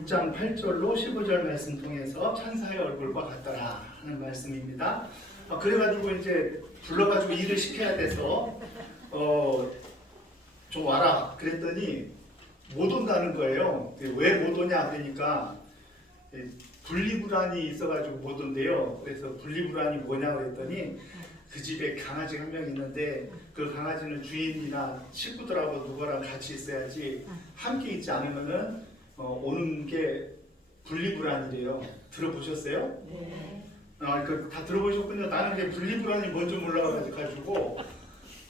6장 8절로 15절 말씀 통해서 천사의 얼굴과 같더라 하는 말씀입니다. 그래가지고 이제 불러가지고 일을 시켜야 돼서 좀 와라 그랬더니 못 온다는 거예요. 왜 못 오냐 그러니까 분리불안이 있어가지고 못 온대요. 그래서 분리불안이 뭐냐 그랬더니 그 집에 강아지 한 명 있는데 그 강아지는 주인이나 식구들하고 누구랑 같이 있어야지 함께 있지 않으면은 오는 게 분리불안이래요. 들어보셨어요? 네. 다 들어보셨군요. 나는 이제 분리불안이 뭔지 몰라가지고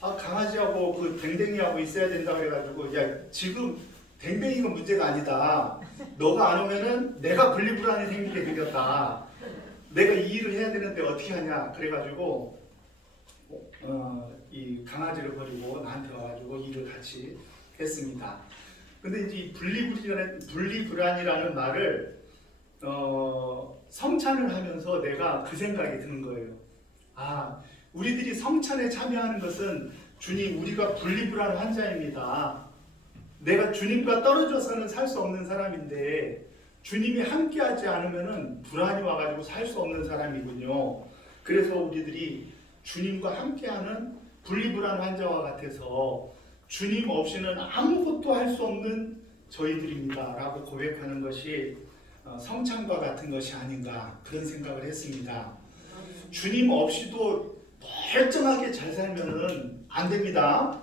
강아지하고 그 댕댕이하고 있어야 된다고 해가지고 야 지금 댕댕이가 문제가 아니다. 너가 안 오면은 내가 분리불안이 생기게 생겼다. 내가 이 일을 해야 되는데 어떻게 하냐. 그래가지고 이 강아지를 버리고 나한테 와가지고 일을 같이 했습니다. 근데 이제 분리불안이라는 말을 성찬을 하면서 내가 그 생각이 드는 거예요. 우리들이 성찬에 참여하는 것은 주님 우리가 분리불안 환자입니다. 내가 주님과 떨어져서는 살 수 없는 사람인데 주님이 함께하지 않으면은 불안이 와가지고 살 수 없는 사람이군요. 그래서 우리들이 주님과 함께하는 분리불안 환자와 같아서 주님 없이는 아무것도 할 수 없는 저희들입니다 라고 고백하는 것이 성찬과 같은 것이 아닌가 그런 생각을 했습니다. 주님 없이도 멀쩡하게 잘 살면은 안 됩니다.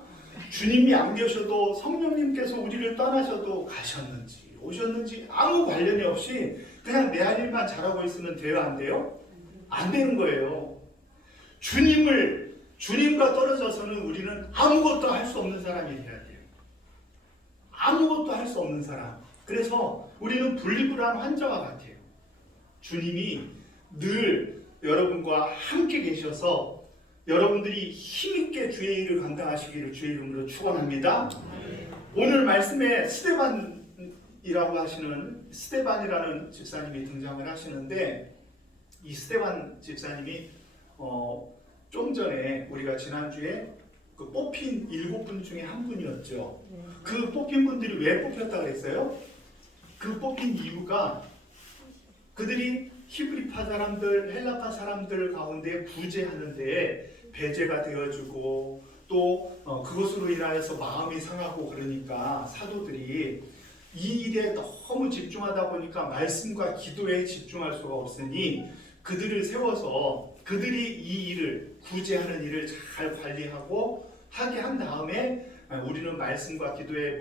주님이 안 계셔도 성령님께서 우리를 떠나셔도 가셨는지 오셨는지 아무 관련이 없이 그냥 내 할 일만 잘하고 있으면 돼요 안 돼요? 안 되는 거예요. 주님과 떨어져서는 우리는 아무것도 할 수 없는 사람이 돼야 돼요. 아무것도 할 수 없는 사람. 그래서 우리는 분리불안 환자와 같아요. 주님이 늘 여러분과 함께 계셔서 여러분들이 힘있게 주의 일을 감당하시기를 주의 이름으로 축원합니다. 오늘 말씀에 스데반이라는 집사님이 등장을 하시는데 이 스데반 집사님이 좀 전에 우리가 지난주에 그 뽑힌 7분 중에 한 분이었죠. 그 뽑힌 분들이 왜 뽑혔다고 했어요? 그 뽑힌 이유가 그들이 히브리파 사람들, 헬라파 사람들 가운데 구제하는데 배제가 되어주고 또 그것으로 인하여서 마음이 상하고 그러니까 사도들이 이 일에 너무 집중하다 보니까 말씀과 기도에 집중할 수가 없으니 그들을 세워서 그들이 이 일을 구제하는 일을 잘 관리하고 하게 한 다음에 우리는 말씀과 기도에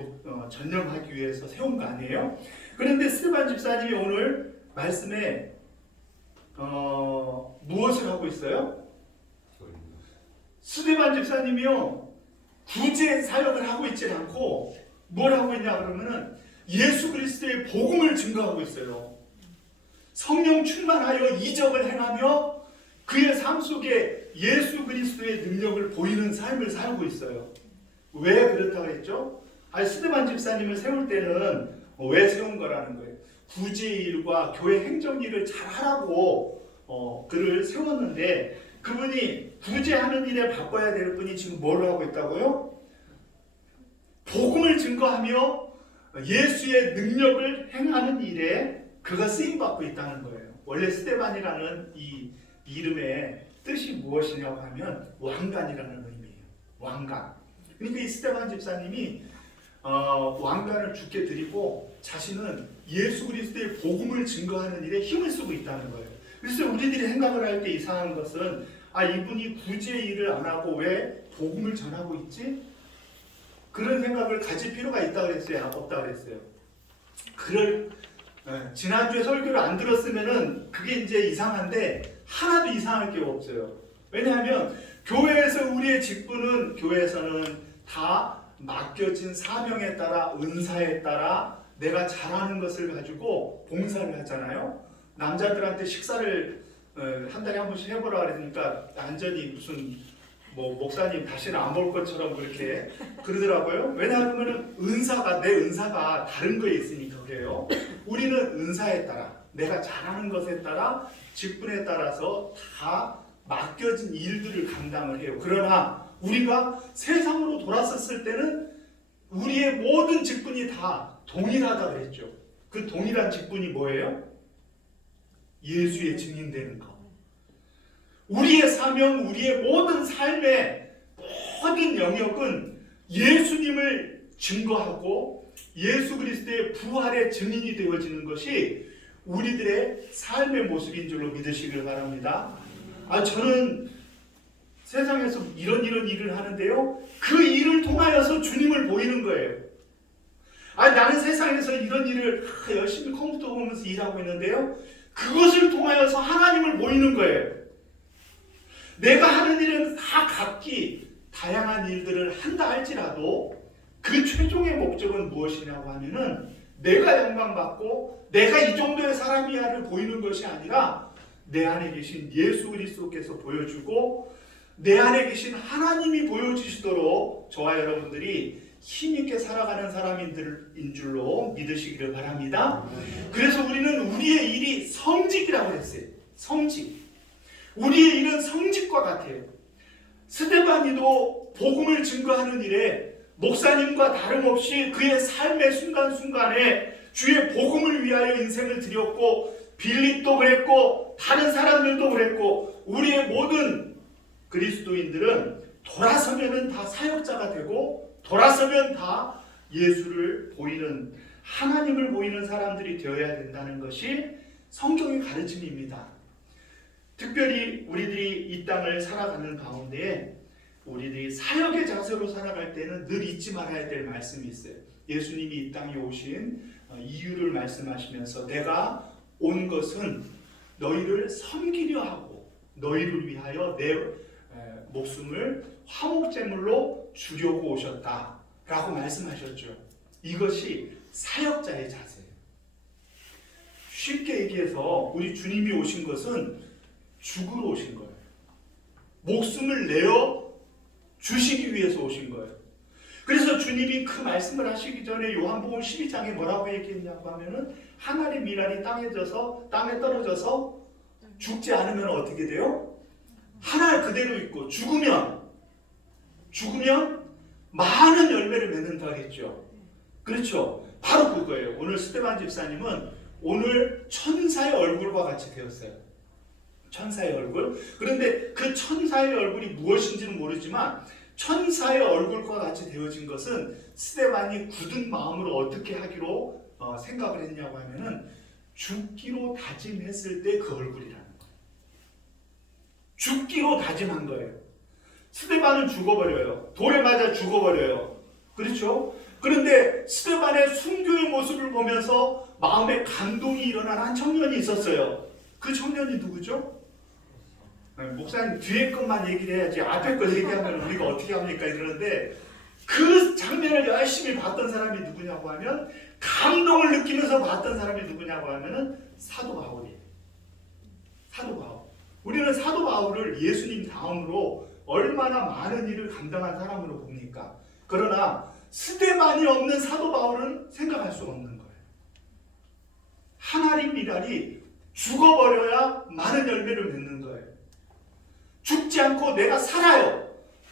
전념하기 위해서 세운 거 아니에요? 그런데 스데반 집사님이 오늘 말씀에 무엇을 하고 있어요? 스데반 집사님이요 구제 사역을 하고 있지 않고 뭘 하고 있냐 그러면은 예수 그리스도의 복음을 증거하고 있어요. 성령 충만하여 이적을 행하며 그의 삶 속에 예수 그리스도의 능력을 보이는 삶을 살고 있어요. 왜 그렇다고 했죠? 스데반 집사님을 세울 때는 왜 세운 거라는 거예요. 구제의 일과 교회 행정 일을 잘 하라고 그를 세웠는데 그분이 구제하는 일에 바빠야 될 분이 지금 뭘 하고 있다고요? 복음을 증거하며 예수의 능력을 행하는 일에 그가 쓰임받고 있다는 거예요. 원래 스데반이라는 이 이름의 뜻이 무엇이냐고 하면 왕관이라는 의미예요. 왕관. 그러니까 이 스데반 집사님이 왕관을 주께 드리고 자신은 예수 그리스도의 복음을 증거하는 일에 힘을 쓰고 있다는 거예요. 그래서 우리들이 생각을 할 때 이상한 것은 이분이 구제의 일을 안 하고 왜 복음을 전하고 있지? 그런 생각을 가질 필요가 있다고 그랬어요? 없다고 그랬어요? 지난주에 설교를 안 들었으면은 그게 이제 이상한데 하나도 이상할 게 없어요. 왜냐하면 교회에서 우리의 직분은 교회에서는 다 맡겨진 사명에 따라 은사에 따라 내가 잘하는 것을 가지고 봉사를 하잖아요. 남자들한테 식사를 한 달에 한 번씩 해보라 그러니까 완전히 무슨 목사님 다시는 안 볼 것처럼 그렇게 그러더라고요. 왜냐하면 내 은사가 다른 거에 있으니까 그래요. 우리는 은사에 따라 내가 잘하는 것에 따라 직분에 따라서 다 맡겨진 일들을 감당을 해요. 그러나 우리가 세상으로 돌아섰을 때는 우리의 모든 직분이 다 동일하다고 했죠. 그 동일한 직분이 뭐예요? 예수의 증인되는 것. 우리의 사명, 우리의 모든 삶의 모든 영역은 예수님을 증거하고 예수 그리스도의 부활의 증인이 되어지는 것이 우리들의 삶의 모습인 줄로 믿으시길 바랍니다. 저는 세상에서 이런 일을 하는데요, 그 일을 통하여서 주님을 보이는 거예요. 나는 세상에서 이런 일을 열심히 컴퓨터 보면서 일하고 있는데요, 그것을 통하여서 하나님을 보이는 거예요. 내가 하는 일은 다 각기 다양한 일들을 한다 할지라도 그 최종의 목적은 무엇이냐고 하면은 내가 영광받고 내가 이 정도의 사람이야를 보이는 것이 아니라 내 안에 계신 예수 그리스도께서 보여주고 내 안에 계신 하나님이 보여주시도록 저와 여러분들이 힘있게 살아가는 사람인 줄로 믿으시기를 바랍니다. 그래서 우리는 우리의 일이 성직이라고 했어요. 성직. 우리의 일은 성직과 같아요. 스데반이도 복음을 증거하는 일에 목사님과 다름없이 그의 삶의 순간순간에 주의 복음을 위하여 인생을 드렸고, 빌립도 그랬고 다른 사람들도 그랬고, 우리의 모든 그리스도인들은 돌아서면은 다 사역자가 되고 돌아서면 다 예수를 보이는, 하나님을 보이는 사람들이 되어야 된다는 것이 성경의 가르침입니다. 특별히 우리들이 이 땅을 살아가는 가운데 우리들이 사역의 자세로 살아갈 때는 늘 잊지 말아야 될 말씀이 있어요. 예수님이 이 땅에 오신 이유를 말씀하시면서 내가 온 것은 너희를 섬기려 하고 너희를 위하여 내 목숨을 화목제물로 주려고 오셨다라고 말씀하셨죠. 이것이 사역자의 자세예요. 쉽게 얘기해서 우리 주님이 오신 것은 죽으러 오신 거예요. 목숨을 내어 주시기 위해서 오신 거예요. 그래서 주님이 그 말씀을 하시기 전에 요한복음 12장에 뭐라고 얘기했냐고 하면은 하늘의 미랄이 땅에 떨어져서 죽지 않으면 어떻게 돼요? 하늘 그대로 있고 죽으면 많은 열매를 맺는다 했죠. 그렇죠. 바로 그거예요. 오늘 스테반 집사님은 오늘 천사의 얼굴과 같이 되었어요. 천사의 얼굴. 그런데 그 천사의 얼굴이 무엇인지는 모르지만 천사의 얼굴과 같이 되어진 것은 스데반이 굳은 마음으로 어떻게 하기로 생각을 했냐고 하면은 죽기로 다짐했을 때 그 얼굴이라는 거예요. 죽기로 다짐한 거예요. 스데반은 죽어버려요. 돌에 맞아 죽어버려요. 그렇죠? 그런데 스데반의 순교의 모습을 보면서 마음에 감동이 일어난 한 청년이 있었어요. 그 청년이 누구죠? 목사님 뒤에 것만 얘기를 해야지 앞에 걸 얘기하면 우리가 어떻게 합니까? 이러는데 그 장면을 열심히 봤던 사람이 누구냐고 하면, 감동을 느끼면서 봤던 사람이 누구냐고 하면은 사도 바울이에요. 사도 바울. 우리는 사도 바울을 예수님 다음으로 얼마나 많은 일을 감당한 사람으로 봅니까? 그러나 스데반이 없는 사도 바울은 생각할 수 없는 거예요. 하나님 미랄이 죽어버려야 많은 열매를 맺는 거예요. 죽지 않고 내가 살아요.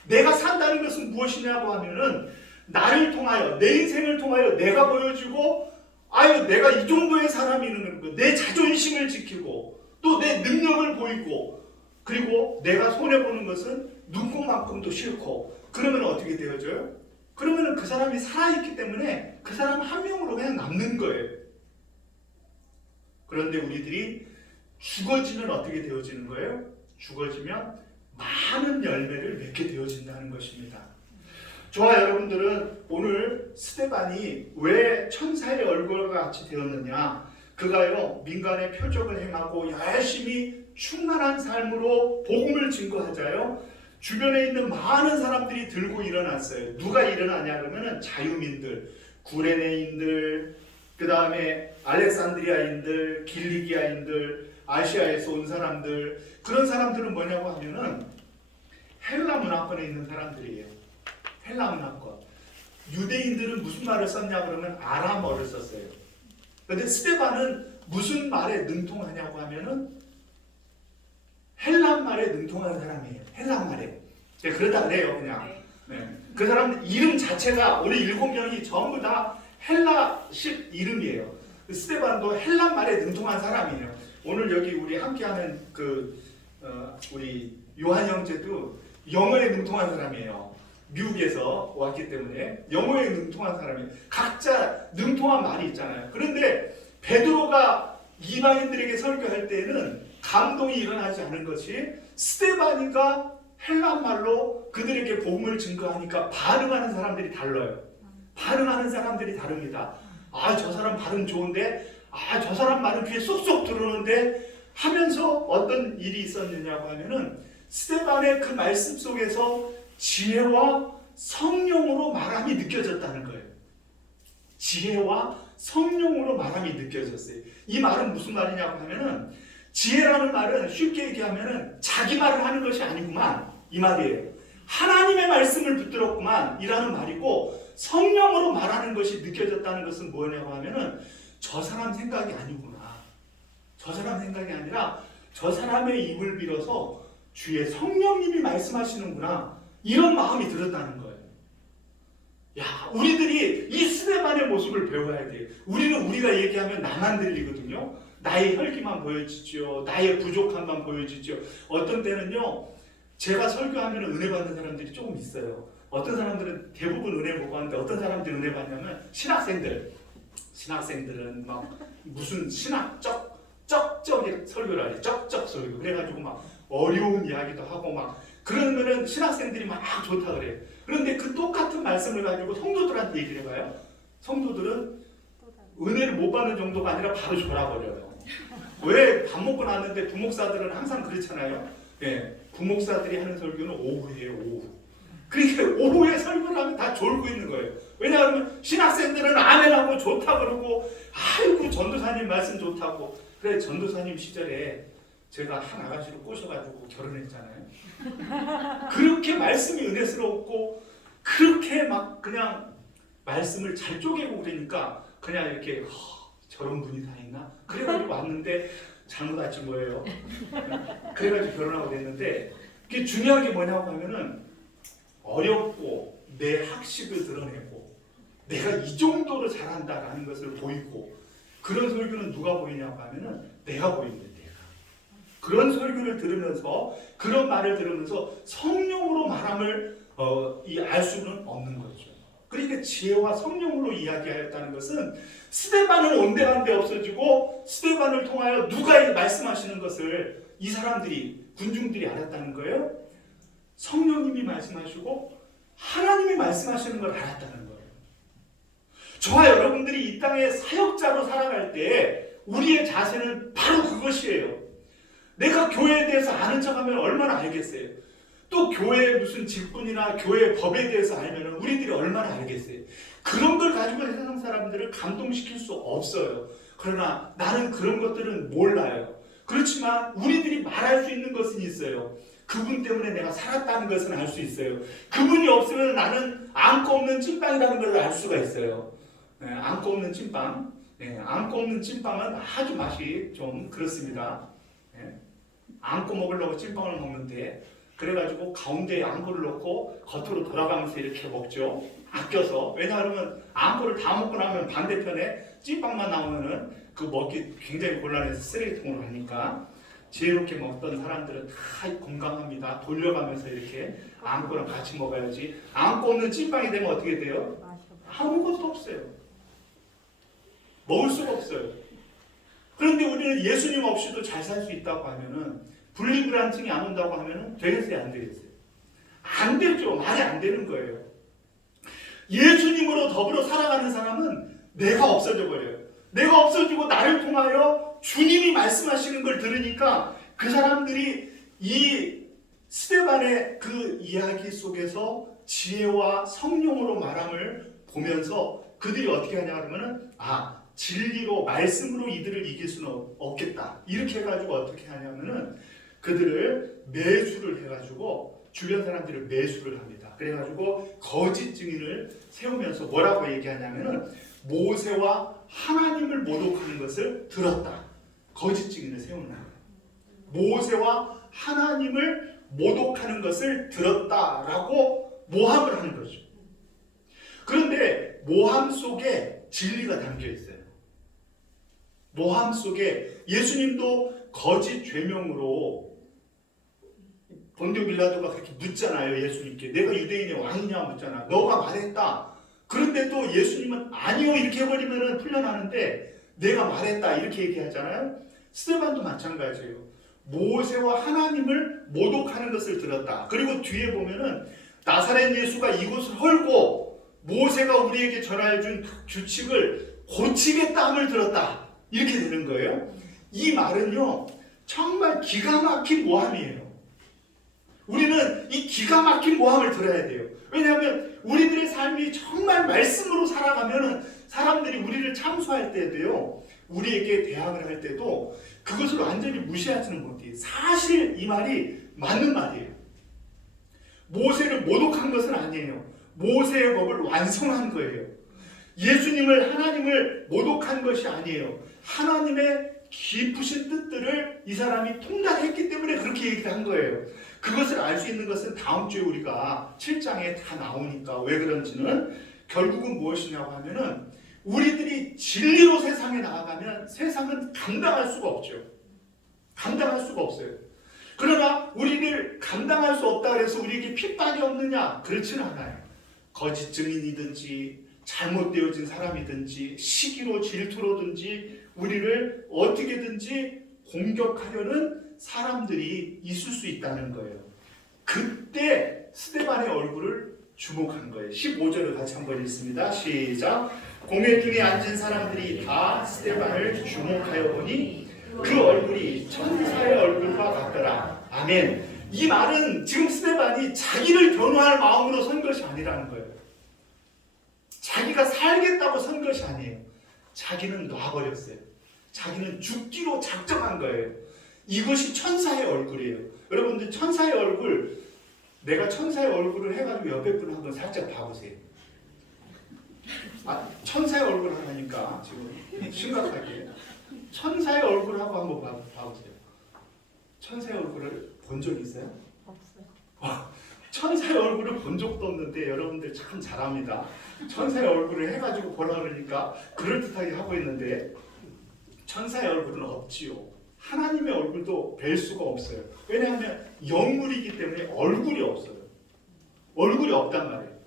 내가 산다는 것은 무엇이냐고 하면은 나를 통하여, 내 인생을 통하여 내가 보여주고, 내가 이 정도의 사람이라는 거, 내 자존심을 지키고 또 내 능력을 보이고, 그리고 내가 손해보는 것은 눈꼽만큼도 싫고, 그러면 어떻게 되어져요? 그러면 그 사람이 살아있기 때문에 그 사람 한 명으로 그냥 남는 거예요. 그런데 우리들이 죽어지면 어떻게 되어지는 거예요? 죽어지면 많은 열매를 맺게 되어진다는 것입니다. 저와 여러분들은 오늘 스데반이 왜 천사의 얼굴과 같이 되었느냐? 그가요, 민간의 표적을 행하고 열심히 충만한 삶으로 복음을 증거하자요, 주변에 있는 많은 사람들이 들고 일어났어요. 누가 일어나냐 그러면은 자유민들, 구레네인들, 그 다음에 알렉산드리아인들, 길리기아인들, 아시아에서 온 사람들, 그런 사람들은 뭐냐고 하면은 헬라 문화권에 있는 사람들이에요. 헬라 문화권. 유대인들은 무슨 말을 썼냐 그러면 아람어를 썼어요. 그런데 스데반은 무슨 말에 능통하냐고 하면은 헬라 말에 능통하는 사람이에요. 헬라 말에. 그러다 그래요, 그냥. 네. 그 사람 이름 자체가 우리 7명이 전부 다 헬라식 이름이에요. 스데반도 헬란 말에 능통한 사람이에요. 오늘 여기 우리 함께하는 우리 요한 형제도 영어에 능통한 사람이에요. 미국에서 왔기 때문에 영어에 능통한 사람이에요. 각자 능통한 말이 있잖아요. 그런데 베드로가 이방인들에게 설교할 때에는 감동이 일어나지 않은 것이 스데반이가 헬란 말로 그들에게 복음을 증거하니까 반응하는 사람들이 달라요. 반응하는 사람들이 다릅니다. 아, 저 사람 발음 좋은데, 아, 저 사람 말은 귀에 쏙쏙 들어오는데 하면서 어떤 일이 있었느냐고 하면은 스데반의 그 말씀 속에서 지혜와 성령으로 말함이 느껴졌다는 거예요. 지혜와 성령으로 말함이 느껴졌어요. 이 말은 무슨 말이냐고 하면은 지혜라는 말은 쉽게 얘기하면은 자기 말을 하는 것이 아니구만 이 말이에요. 하나님의 말씀을 붙들었구만 이라는 말이고, 성령으로 말하는 것이 느껴졌다는 것은 뭐냐고 하면은 저 사람 생각이 아니구나. 저 사람 생각이 아니라 저 사람의 입을 빌어서 주의 성령님이 말씀하시는구나, 이런 마음이 들었다는 거예요. 야, 우리들이 이 스데반의 모습을 배워야 돼요. 우리는 우리가 얘기하면 나만 들리거든요. 나의 혈기만 보여지죠. 나의 부족함만 보여지죠. 어떤 때는요, 제가 설교하면 은혜 받는 사람들이 조금 있어요. 어떤 사람들은 대부분 은혜 못 받는데, 어떤 사람들이 은혜 받냐면 신학생들은 막 무슨 신학적 쩍쩍이 설교를 하지. 쩍쩍 설교. 그래가지고 막 어려운 이야기도 하고 막 그러면은 신학생들이 막 좋다 그래요. 그런데 그 똑같은 말씀을 가지고 성도들한테 얘기를 해봐요. 성도들은 은혜를 못 받는 정도가 아니라 바로 졸아버려요. 왜? 밥 먹고 났는데 부목사들은 항상 그렇잖아요. 예, 부목사들이 하는 설교는 오후예요, 오후. 그러니까 오후에 설교를 하면 다 졸고 있는 거예요. 왜냐하면 신학생들은 아멘하고 좋다 그러고, 아이고 전도사님 말씀 좋다고. 그래, 전도사님 시절에 제가 한 아가씨를 꼬셔가지고 결혼했잖아요. 그렇게 말씀이 은혜스럽고 그렇게 막 그냥 말씀을 잘 쪼개고 그러니까 그냥 이렇게 저런 분이 다 있나? 그래가지고 왔는데 장모같이 뭐예요? 그래가지고 결혼하고 됐는데, 그게 중요한 게 뭐냐고 하면은 어렵고 내 학식을 드러내고 내가 이 정도로 잘한다라는 것을 보이고, 그런 설교는 누가 보이냐고 하면은 내가 보이는데, 내가 그런 설교를 들으면서, 그런 말을 들으면서 성령으로 말함을 알 수는 없는 거죠. 그러니까 지혜와 성령으로 이야기하였다는 것은 스데반은 온데간데 없어지고 스데반을 통하여 누가 말씀하시는 것을 이 사람들이, 군중들이 알았다는 거예요. 성령님이 말씀하시고 하나님이 말씀하시는 걸 알았다는 거예요. 저와 여러분들이 이 땅에 사역자로 살아갈 때 우리의 자세는 바로 그것이에요. 내가 교회에 대해서 아는 척하면 얼마나 알겠어요. 또 교회의 무슨 직분이나 교회의 법에 대해서 알면 우리들이 얼마나 알겠어요. 그런 걸 가지고 세상 사람들을 감동시킬 수 없어요. 그러나 나는 그런 것들은 몰라요. 그렇지만 우리들이 말할 수 있는 것은 있어요. 그분 때문에 내가 살았다는 것은 알 수 있어요. 그분이 없으면 나는 안고 없는 찐빵이라는 걸 알 수가 있어요. 네, 안고 없는 찐빵. 네, 안고 없는 찐빵은 아주 맛이 좀 그렇습니다. 네, 안고 먹으려고 찐빵을 먹는데, 그래가지고 가운데에 안고를 넣고 겉으로 돌아가면서 이렇게 먹죠. 아껴서. 왜냐하면 안고를 다 먹고 나면 반대편에 찐빵만 나오면은 그 먹기 굉장히 곤란해서 쓰레기통으로 가니까, 지혜롭게 먹던 사람들은 다 공감합니다. 돌려가면서 이렇게 안고랑 같이 먹어야지. 안고 없는 찐빵이 되면 어떻게 돼요? 아무것도 없어요. 먹을 수가 없어요. 그런데 우리는 예수님 없이도 잘 살 수 있다고 하면은, 분리불안증이 안 온다고 하면은 되겠어요, 안 되겠어요? 안 되죠. 말이 안 되는 거예요. 예수님으로 더불어 살아가는 사람은 내가 없어져 버려요. 내가 없어지고 나를 통하여 주님이 말씀하시는 걸 들으니까 그 사람들이 이 스데반의 그 이야기 속에서 지혜와 성령으로 말함을 보면서 그들이 어떻게 하냐 하면은, 진리로 말씀으로 이들을 이길 수는 없겠다. 이렇게 해가지고 어떻게 하냐면은 그들을 매수를 해가지고 주변 사람들을 매수를 합니다. 그래가지고 거짓 증인을 세우면서 뭐라고 얘기하냐면은 모세와 하나님을 모독하는 것을 들었다. 거짓 증인을 세우는 거예요. 모세와 하나님을 모독하는 것을 들었다라고 모함을 하는 거죠. 그런데 모함 속에 진리가 담겨 있어요. 모함 속에 예수님도 거짓 죄명으로 본디오 빌라도가 그렇게 묻잖아요. 예수님께 내가 유대인의 왕이냐 묻잖아. 너가 말했다. 그런데 또 예수님은 아니요 이렇게 해버리면 풀려나는데 내가 말했다 이렇게 얘기하잖아요. 스데반도 마찬가지예요. 모세와 하나님을 모독하는 것을 들었다. 그리고 뒤에 보면은 나사렛 예수가 이곳을 헐고 모세가 우리에게 전하여준 규칙을 고치겠다함을 들었다. 이렇게 되는 거예요. 이 말은요 정말 기가 막힌 모함이에요. 우리는 이 기가 막힌 모함을 들어야 돼요. 왜냐하면 우리들의 삶이 정말 말씀으로 살아가면 사람들이 우리를 참소할 때도요 우리에게 대항을 할 때도 그것을 완전히 무시하지는 못해요. 사실 이 말이 맞는 말이에요. 모세를 모독한 것은 아니에요. 모세의 법을 완성한 거예요. 예수님을 하나님을 모독한 것이 아니에요. 하나님의 깊으신 뜻들을 이 사람이 통달했기 때문에 그렇게 얘기를 한 거예요. 그것을 알 수 있는 것은 다음 주에 우리가 7장에 다 나오니까 왜 그런지는 결국은 무엇이냐고 하면은 우리들이 진리로 세상에 나아가면 세상은 감당할 수가 없죠. 감당할 수가 없어요. 그러나 우리를 감당할 수 없다 그래서 우리에게 핍박이 없느냐? 그렇지는 않아요. 거짓 증인이든지 잘못되어진 사람이든지 시기로 질투로든지 우리를 어떻게든지 공격하려는 사람들이 있을 수 있다는 거예요. 그때 스데반의 얼굴을 주목한 거예요. 15절을 같이 한번 읽습니다. 시작. 공회 중에 앉은 사람들이 다 스데반을 주목하여 보니 그 얼굴이 천사의 얼굴과 같더라. 아멘. 이 말은 지금 스데반이 자기를 변호할 마음으로 선 것이 아니라는 거예요. 자기가 살겠다고 선 것이 아니에요. 자기는 놔버렸어요. 자기는 죽기로 작정한 거예요. 이것이 천사의 얼굴이에요. 여러분들 천사의 얼굴, 내가 천사의 얼굴을 해가지고 옆에 분 한번 살짝 봐보세요. 천사의 얼굴 하니까 지금 심각하게 천사의 얼굴하고 한번 봐보세요. 천사의 얼굴을 본 적 있어요? 없어요. 천사의 얼굴을 본 적도 없는데 여러분들 참 잘합니다. 천사의 얼굴을 해가지고 보라 그러니까 그럴듯하게 하고 있는데 천사의 얼굴은 없지요. 하나님의 얼굴도 뵐 수가 없어요. 왜냐하면 영물이기 때문에 얼굴이 없어요. 얼굴이 없단 말이에요.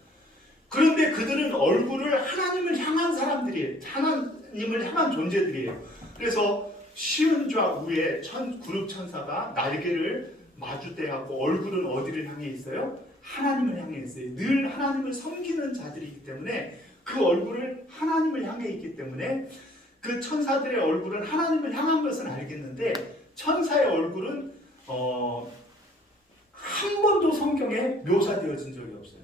그런데 그들은 얼굴을 하나님을 향한 사람들이에요. 하나님을 향한 존재들이에요. 그래서 시은좌 우에 그룹 천사가 날개를 마주대하고 얼굴은 어디를 향해 있어요? 하나님을 향해 있어요. 늘 하나님을 섬기는 자들이기 때문에 그 얼굴을 하나님을 향해 있기 때문에 그 천사들의 얼굴은 하나님을 향한 것은 알겠는데 천사의 얼굴은 한 번도 성경에 묘사되어진 적이 없어요.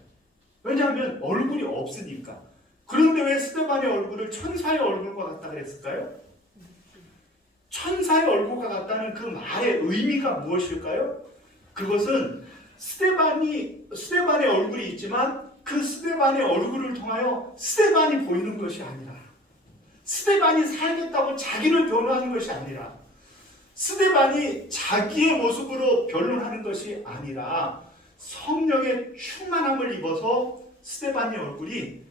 왜냐하면 얼굴이 없으니까. 그런데 왜 스데반의 얼굴을 천사의 얼굴과 같다 그랬을까요? 천사의 얼굴과 같다는 그 말의 의미가 무엇일까요? 그것은 스데반의 얼굴이 있지만 그 스데반의 얼굴을 통하여 스데반이 보이는 것이 아니라 스데반이 살겠다고 자기를 변호하는 것이 아니라 스데반이 자기의 모습으로 변론하는 것이 아니라 성령의 충만함을 입어서 스데반의 얼굴이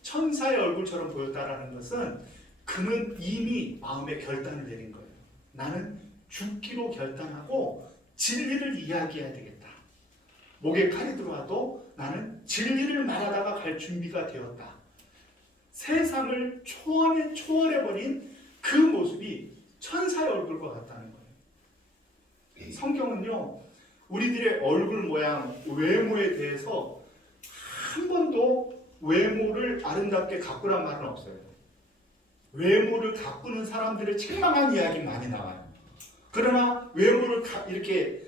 천사의 얼굴처럼 보였다라는 것은 그는 이미 마음에 결단을 내린 거예요. 나는 죽기로 결단하고 진리를 이야기해야 되겠다. 목에 칼이 들어와도 나는 진리를 말하다가 갈 준비가 되었다. 세상을 초월해버린 그 모습이 천사의 얼굴과 같다는 거예요. 성경은요, 우리들의 얼굴 모양, 외모에 대해서 한 번도 외모를 아름답게 가꾸란 말은 없어요. 외모를 가꾸는 사람들을 책망한 이야기 많이 나와요. 그러나 외모를 이렇게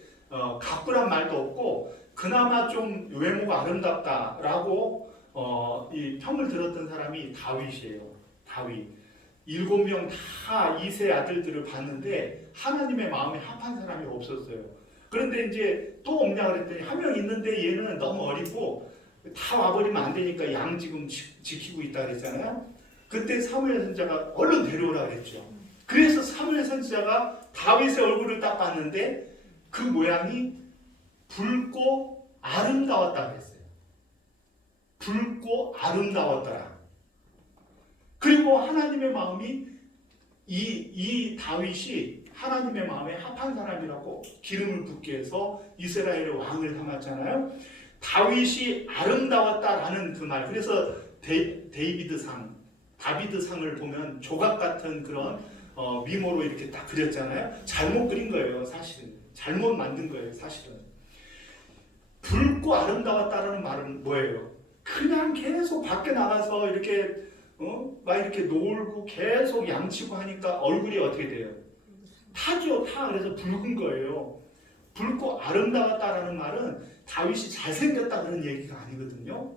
가꾸란 말도 없고 그나마 좀 외모가 아름답다라고 이 평을 들었던 사람이 다윗이에요. 다윗. 7명 다 이세 아들들을 봤는데 하나님의 마음에 합한 사람이 없었어요. 그런데 이제 또 없냐 그랬더니 한 명 있는데 얘는 너무 어리고 다 와버리면 안 되니까 양 지금 지키고 있다 그랬잖아요. 그때 사무엘 선지자가 얼른 데려오라 그랬죠. 그래서 사무엘 선지자가 다윗의 얼굴을 딱 봤는데 그 모양이 붉고 아름다웠다 그랬어요. 붉고 아름다웠더라. 그리고 하나님의 마음이 이 다윗이 하나님의 마음에 합한 사람이라고 기름을 붓게 해서 이스라엘의 왕을 삼았잖아요. 다윗이 아름다웠다라는 그 말. 그래서 다비드상을 보면 조각 같은 그런 미모로 이렇게 딱 그렸잖아요. 잘못 그린 거예요, 사실은. 잘못 만든 거예요, 사실은. 붉고 아름다웠다라는 말은 뭐예요? 그냥 계속 밖에 나가서 이렇게 막 이렇게 놀고 계속 양치고 하니까 얼굴이 어떻게 돼요? 타죠, 타. 그래서 붉은 거예요. 붉고 아름다웠다라는 말은 다윗이 잘생겼다 그런 얘기가 아니거든요.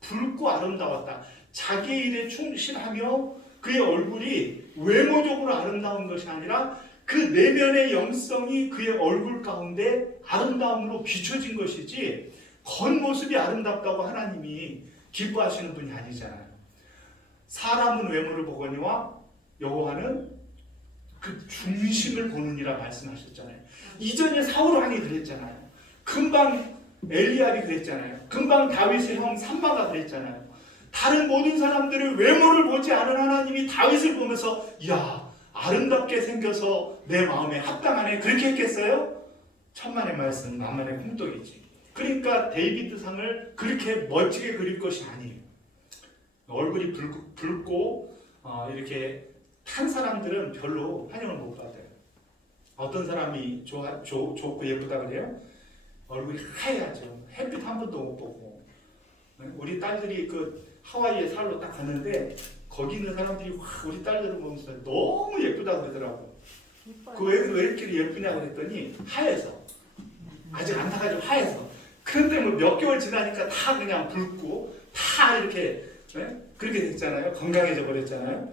붉고 아름다웠다. 자기 일에 충실하며 그의 얼굴이 외모적으로 아름다운 것이 아니라 그 내면의 영성이 그의 얼굴 가운데 아름다움으로 비춰진 것이지 겉모습이 아름답다고 하나님이 기뻐하시는 분이 아니잖아요. 사람은 외모를 보거니와 여호와는 그 중심을 보느니라 말씀하셨잖아요. 이전에 사울 왕이 그랬잖아요. 금방 엘리압이 그랬잖아요. 금방 다윗의 형 삼마가 그랬잖아요. 다른 모든 사람들이 외모를 보지 않은 하나님이 다윗을 보면서 야, 아름답게 생겨서 내 마음에 합당하네, 그렇게 했겠어요? 천만의 말씀 만만의 콩떡이지. 그러니까 데이비드상을 그렇게 멋지게 그릴 것이 아니에요. 얼굴이 붉고 이렇게 탄 사람들은 별로 환영을 못 받아요. 어떤 사람이 좋고 예쁘다 그래요? 얼굴이 하얘야죠. 햇빛 한 번도 못 보고. 우리 딸들이 그 하와이에 살러 딱 갔는데 거기 있는 사람들이 우리 딸들을 보면서 너무 예쁘다 그러더라고. 그 왜 이렇게 예쁘냐고 했더니 하얘서. 아직 안 타가지고 하얘서. 그런데 뭐 몇 개월 지나니까 다 그냥 붉고 다 이렇게 그렇게 됐잖아요. 건강해져 버렸잖아요.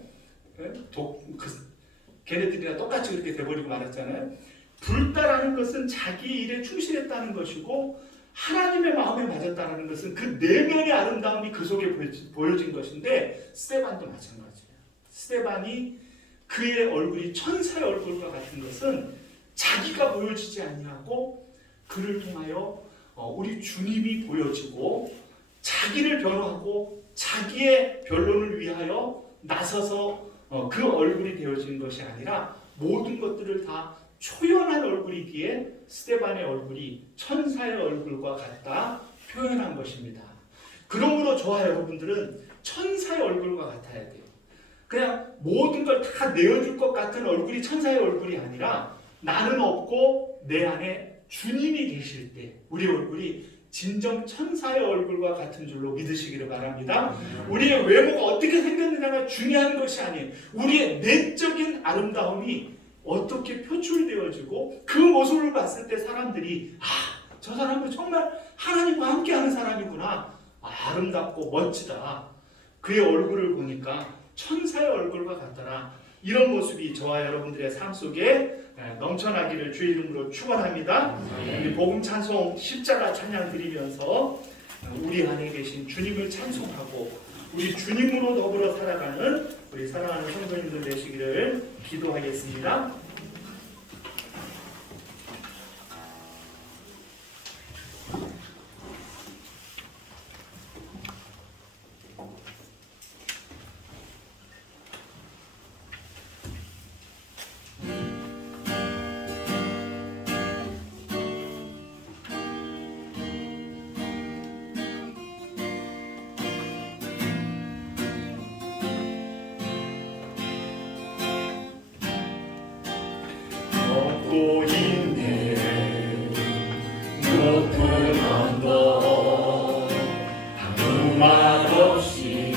걔네들이랑 똑같이 그렇게 돼버리고 말았잖아요. 붉다라는 것은 자기 일에 충실했다는 것이고 하나님의 마음에 맞았다는 것은 그 내면의 아름다움이 그 속에 보여진 것인데 스데반도 마찬가지예요. 스데반이 그의 얼굴이 천사의 얼굴과 같은 것은 자기가 보여지지 아니하고 그를 통하여 우리 주님이 보여지고 자기를 변호하고 자기의 변론을 위하여 나서서 그 얼굴이 되어진 것이 아니라 모든 것들을 다 초연한 얼굴이기에 스데반의 얼굴이 천사의 얼굴과 같다 표현한 것입니다. 그러므로 저와 여러분들은 천사의 얼굴과 같아야 돼요. 그냥 모든 걸 다 내어줄 것 같은 얼굴이 천사의 얼굴이 아니라 나는 없고 내 안에 주님이 계실 때 우리 얼굴이 진정 천사의 얼굴과 같은 줄로 믿으시기를 바랍니다. 우리의 외모가 어떻게 생겼느냐가 중요한 것이 아니에요. 우리의 내적인 아름다움이 어떻게 표출되어지고 그 모습을 봤을 때 사람들이 저 사람은 정말 하나님과 함께하는 사람이구나, 아름답고 멋지다, 그의 얼굴을 보니까 천사의 얼굴과 같더라, 이런 모습이 저와 여러분들의 삶 속에 넘쳐나기를 주의 이름으로 축원합니다. 우리 복음 찬송 십자가 찬양 드리면서 우리 안에 계신 주님을 찬송하고 우리 주님으로 더불어 살아가는 우리 사랑하는 성도님들 되시기를 기도하겠습니다. 걷고 있네 높은 언덕 아무 말 없이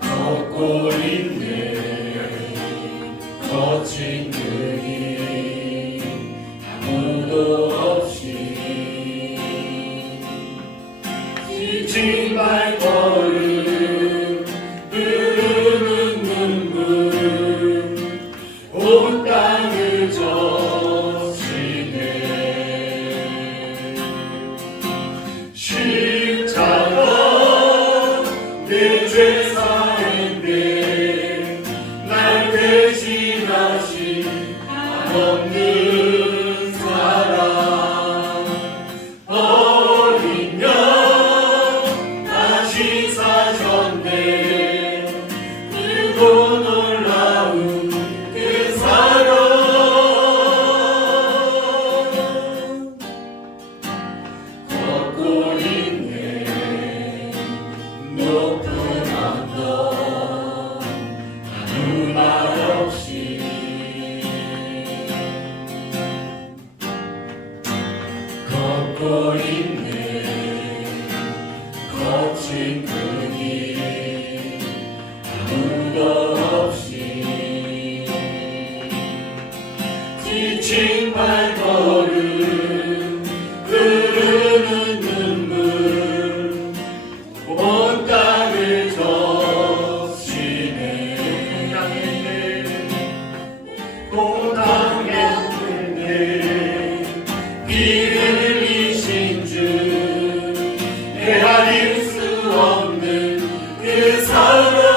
걷고 있네 거친 길이 아무도 없이 지친 발걸음 온 땅을 적시네 십자가 내 죄 사인데 날 대신하신 없는 사랑 어린 양 다시 사셨네 지친 발걸음 흐르는 눈물 온 땅을 적시네 고당했네 비 흘리신 주 헤아릴 수 없는 그 사랑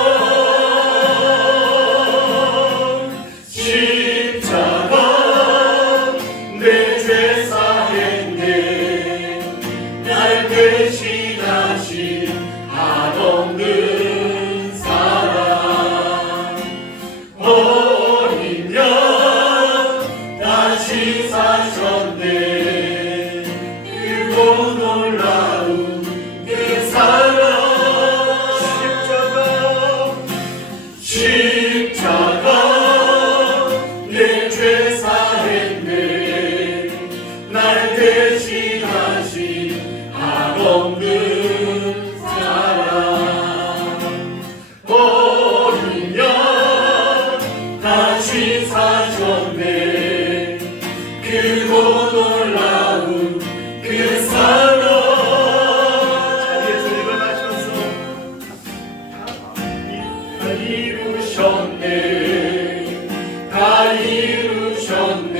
대신하신 한없는 사랑 어린 양 다시 사셨네 크고 놀라운 그 사랑 십자가 내 죄 사했네 날 대신하신 없는 사랑 어린 양 다시 사셨네 크고 놀라운 그 사랑 자리에서 일어나셔서 다 이루셨네 다 이루셨네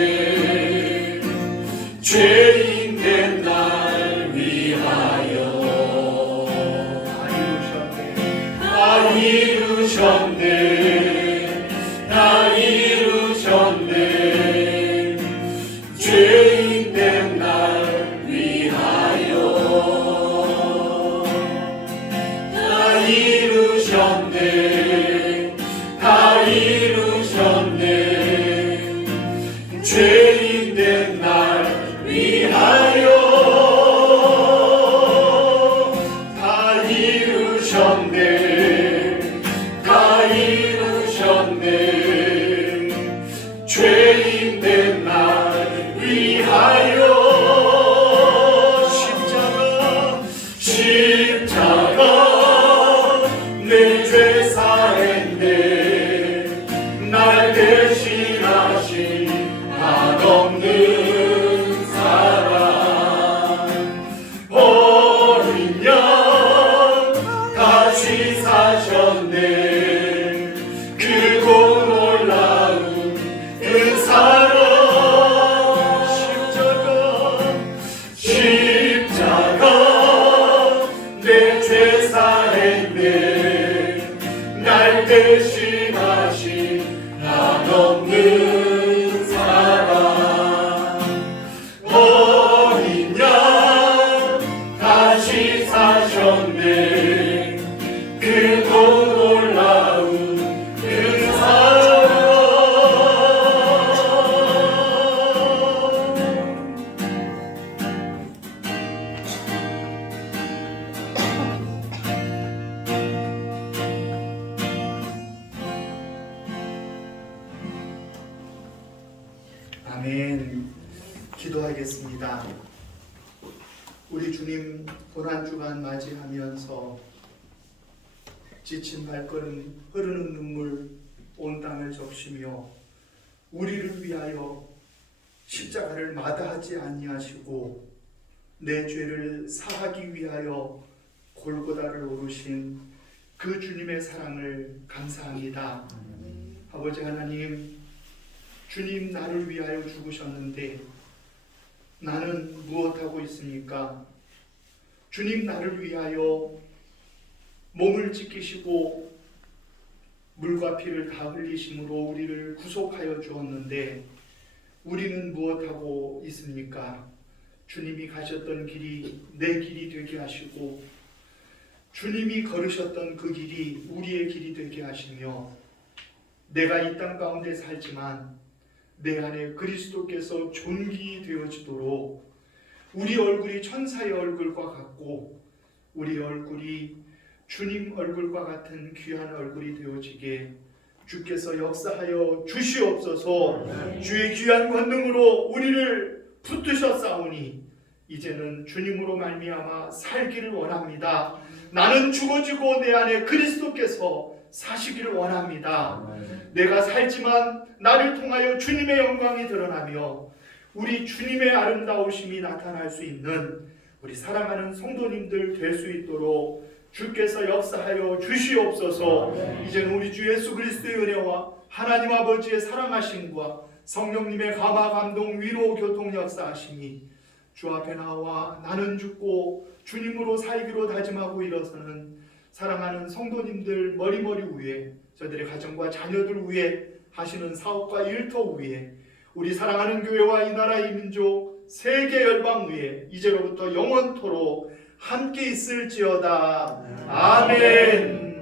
죄인 된 날 위하여 다 이루셨네 다 이루셨네 죄인 된 날 위하여 다 이루셨네 다 이루셨네 죄인 된 날 위하여 다 이루셨네 다 이루셨네 죄인 된 날 위하여 십자가 내 죄 사했네 날 대신하신 한없는 사랑 어린 양 다시 사셨네 크고 놀라운 그 사랑 십자가 내 죄 사했네 날 대신하신 한없는 사랑 어린 양 다시 사셨네 크고 놀라운 그 사랑 아멘. 기도하겠습니다. 우리 주님 고난주간 맞이하면서 지친 발걸음 흐르는 눈물 온 땅을 적시며 우리를 위하여 십자가를 마다하지 아니하시고 내 죄를 사하기 위하여 골고다를 오르신 그 주님의 사랑을 감사합니다. 아버지 하나님, 주님 나를 위하여 죽으셨는데 나는 무엇하고 있습니까? 주님 나를 위하여 몸을 지키시고 물과 피를 다 흘리심으로 우리를 구속하여 주었는데 우리는 무엇하고 있습니까? 주님이 가셨던 길이 내 길이 되게 하시고 주님이 걸으셨던 그 길이 우리의 길이 되게 하시며 내가 이 땅 가운데 살지만 내 안에 그리스도께서 존귀되어지도록 우리 얼굴이 천사의 얼굴과 같고 우리 얼굴이 주님 얼굴과 같은 귀한 얼굴이 되어지게 주께서 역사하여 주시옵소서. 주의 귀한 권능으로 우리를 붙드셨사오니 이제는 주님으로 말미암아 살기를 원합니다. 나는 죽어지고 내 안에 그리스도께서 사시기를 원합니다. 내가 살지만 나를 통하여 주님의 영광이 드러나며 우리 주님의 아름다우심이 나타날 수 있는 우리 사랑하는 성도님들 될 수 있도록 주께서 역사하여 주시옵소서. 이제는 우리 주 예수 그리스도의 은혜와 하나님 아버지의 사랑하심과 성령님의 감화 감동 위로 교통 역사하심이 주 앞에 나와 나는 죽고 주님으로 살기로 다짐하고 일어서는 사랑하는 성도님들 머리머리 위에 저들의 가정과 자녀들 위에 하시는 사업과 일터 위에 우리 사랑하는 교회와 이 나라 이 민족 세계 열방 위에 이제로부터 영원토록 함께 있을지어다. 아멘.